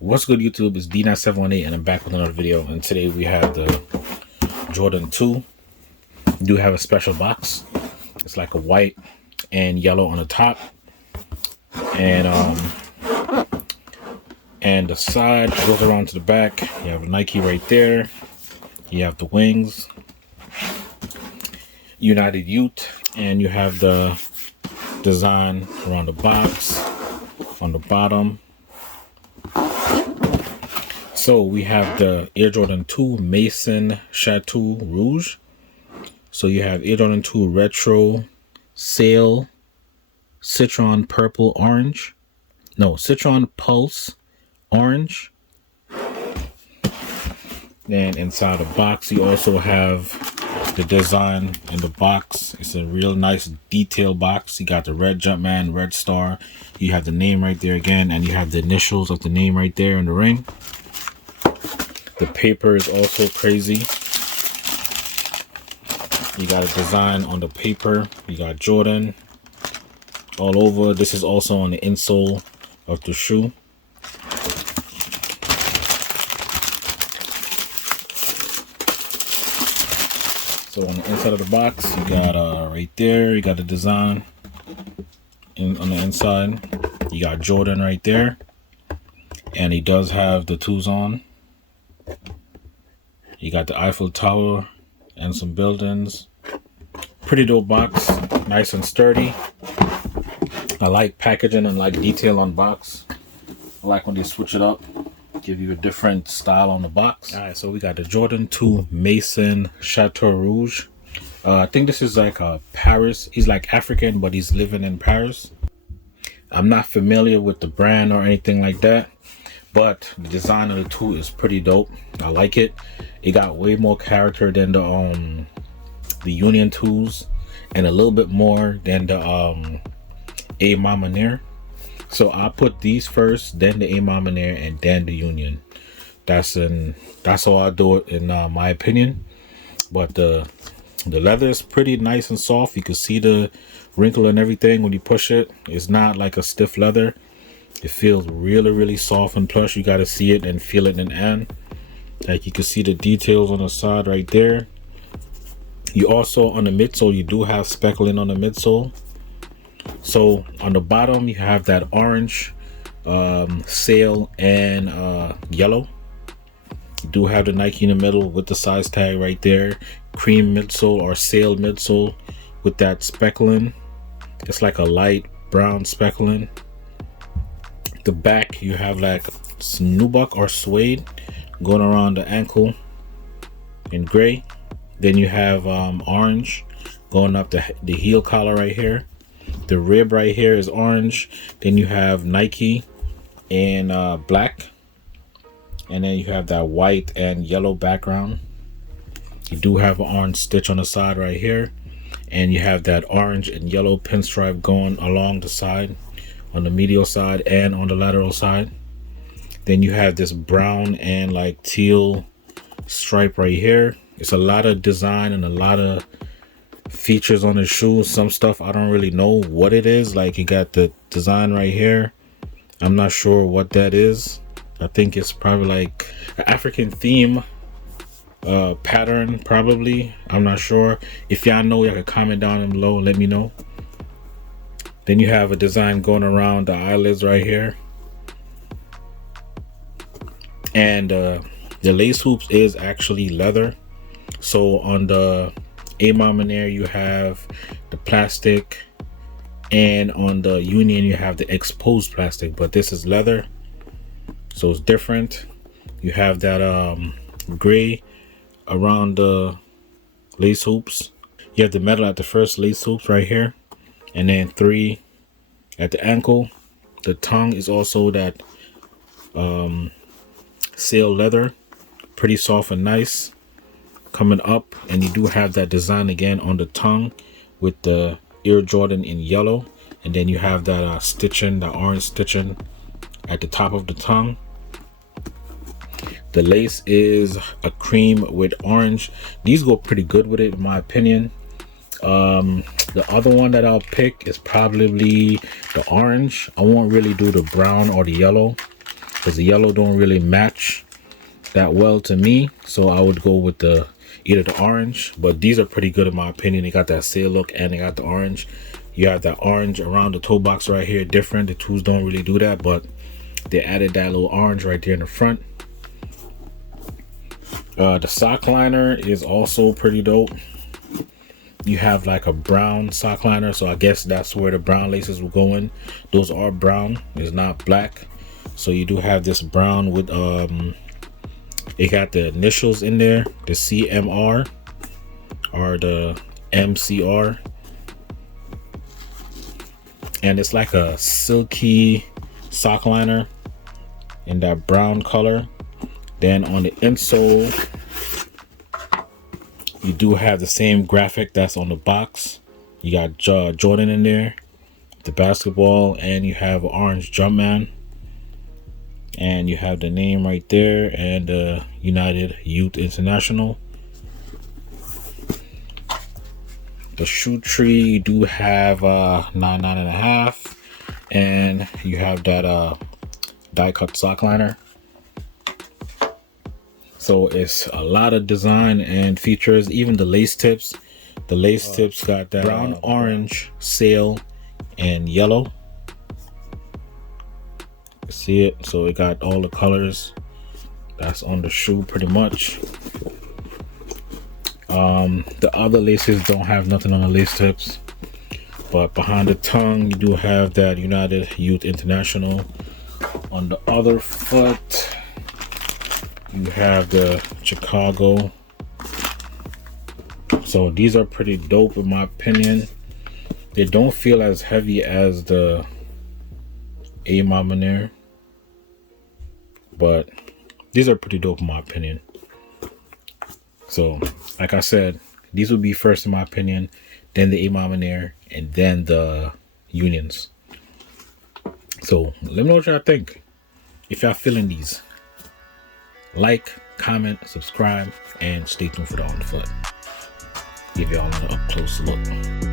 What's good, YouTube? It's D9718 and I'm back with another video, and today we have the Jordan 2. We do have a special box. It's like a white and yellow on the top, and the side goes around to the back. You have Nike right there. You have the wings, United Youth, and you have the design around the box on the bottom. So we have the Air Jordan 2 Maison Chateau Rouge. So you have Air Jordan 2 Retro Sail Citron Purple Orange. No, Citron Pulse Orange. Then inside the box you also have the design in the box. It's a real nice detailed box. You got the red Jumpman, red star. You have the name right there again, and you have the initials of the name right there in the ring. The paper is also crazy. You got a design on the paper. You got Jordan all over. This is also on the insole of the shoe. So on the inside of the box, you got right there, you got the design on the inside. You got Jordan right there, and he does have the 2s on. You got the Eiffel Tower and some buildings. Pretty dope box, nice and sturdy. I like packaging and like detail on box. I like when they switch it up, give you a different style on the box. All right, so we got the Jordan 2 Maison Chateau Rouge. I think this is like Paris. He's like African, but he's living in Paris. I'm not familiar with the brand or anything like that, but the design of the 2 is pretty dope. I like it. It got way more character than the Union 2s, and a little bit more than the A Maison. So I put these first, then the A Maison, and then the Union. That's how I do it in my opinion. But the leather is pretty nice and soft. You can see the wrinkle and everything when you push it. It's not like a stiff leather. It feels really soft and plush. You got to see it and feel it in the end. Like you can see the details on the side right there. You also, on the midsole, you do have speckling on the midsole. So on the bottom you have that orange sail and yellow. You do have the Nike in the middle with the size tag right there. Cream midsole or sail midsole with that speckling. It's like a light brown speckling. The back you have like nubuck or suede going around the ankle in gray. Then you have orange going up the heel collar right here. The rib right here is orange. Then you have Nike in black, and then you have that white and yellow background. You do have an orange stitch on the side right here, and you have that orange and yellow pinstripe going along the side, on the medial side and on the lateral side. Then you have this brown and like teal stripe right here. It's a lot of design and a lot of features on the shoe. Some stuff I don't really know what it is. Like you got the design right here. I'm not sure what that is. I think it's probably like an African theme pattern, probably. I'm not sure. If y'all know, y'all can comment down below, let me know. Then you have a design going around the eyelids right here, and the lace hoops is actually leather. So on the A Maison you have the plastic, and on the Union you have the exposed plastic, but this is leather, so it's different. You have that gray around the lace hoops. You have the metal at the first lace hoops right here, and then 3 at the ankle. The tongue is also that sail leather, pretty soft and nice coming up. And you do have that design again on the tongue with the Air Jordan in yellow, and then you have that stitching, the orange stitching at the top of the tongue. The lace is a cream with orange. These go pretty good with it in my opinion. The other one that I'll pick is probably the orange. I won't really do the brown or the yellow. because the yellow don't really match that well to me. So I would go with either the orange, but these are pretty good in my opinion. They got that sail look and they got the orange. You have that orange around the toe box right here, different. The twos don't really do that, but they added that little orange right there in the front. The sock liner is also pretty dope. You have like a brown sock liner, so I guess that's where the brown laces will go in. Those are brown, it's not black. So you do have this brown with it got the initials in there, the CMR or the MCR, and it's like a silky sock liner in that brown color. Then on the insole, you do have the same graphic that's on the box. You got Jordan in there, the basketball, and you have orange Jumpman, and you have the name right there, and United Youth International. The shoe tree, you do have 9.5, and you have that die cut sock liner. So it's a lot of design and features. Even the lace tips, the lace tips got that brown, orange, sail, and yellow. You see it? So it got all the colors that's on the shoe pretty much. The other laces don't have nothing on the lace tips, but behind the tongue you do have that United Youth International. On the other foot you have the Chicago. So these are pretty dope in my opinion. They don't feel as heavy as the A Marmonier, but these are pretty dope in my opinion. So like I said, these would be first in my opinion, then the A Marmonier, and then the Unions. So let me know what y'all think. If y'all feeling these, like, comment, subscribe, and stay tuned for the on the foot. Give y'all an up close look.